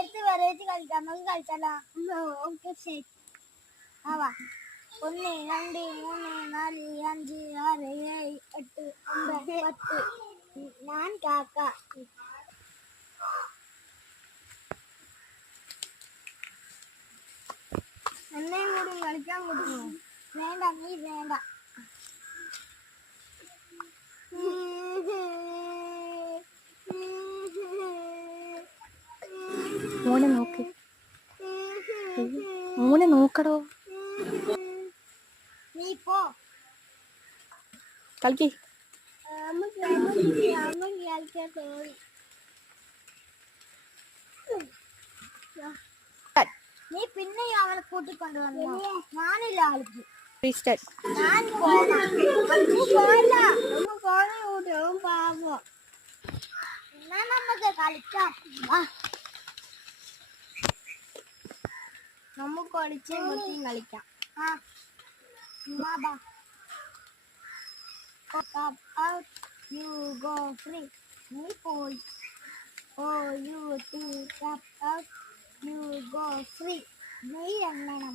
അടുത്ത് വെറൈറ്റി കളിക്കാം, നമുക്ക് കളിച്ചാലോ? ഓക്കെ ശരി. ആവാ. 1 2 3 4 5 6 7 8 9 10. ഞാൻ കാക്ക. എന്നെയും കൂടി കളിക്കാൻ കൊടുക്കുമോ? വേണ്ട, നീ വേണ്ട. മോനെ നോക്ക്, മോനെ നോക്കടോ. നീ പോ കളിക്ക്. നീ പിന്നെ അവളെ കൂട്ടിക്കൊണ്ടുവന്നു. ഞാനില്ല ആൾക്ക്. ഞാൻ പാവോ. എന്നാ നമുക്ക് കളിക്കാം. നമുക്ക് കളിച്ച് കളിക്കാം. Out, you go free. നീ പോയി. Oh, you take up out, you go free. നീ എണ്ണണം.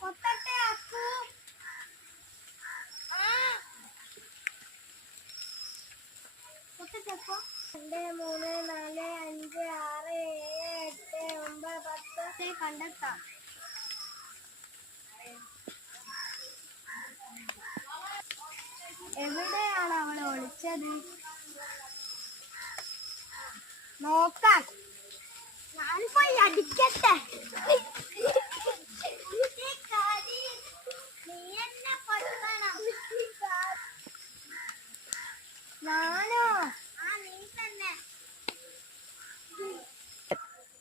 കൊത്തട്ടെ അക്കു. 2 3 4 5 6 7 8 9 10 കണ്ടെത്താം. എവിടെയാണ് അവൾ ഒളിച്ചത്? നോക്കാം. ഞാൻ പോയി അടിക്കട്ടെ. നീ എന്നെ കൊല്ലണം. ഞാനോ? നീ തന്നെ.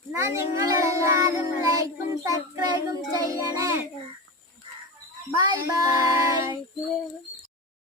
എന്നാ നിങ്ങൾ എല്ലാവരും ലൈക്കും സബ്സ്ക്രൈബും ചെയ്യണേ. Bye bye.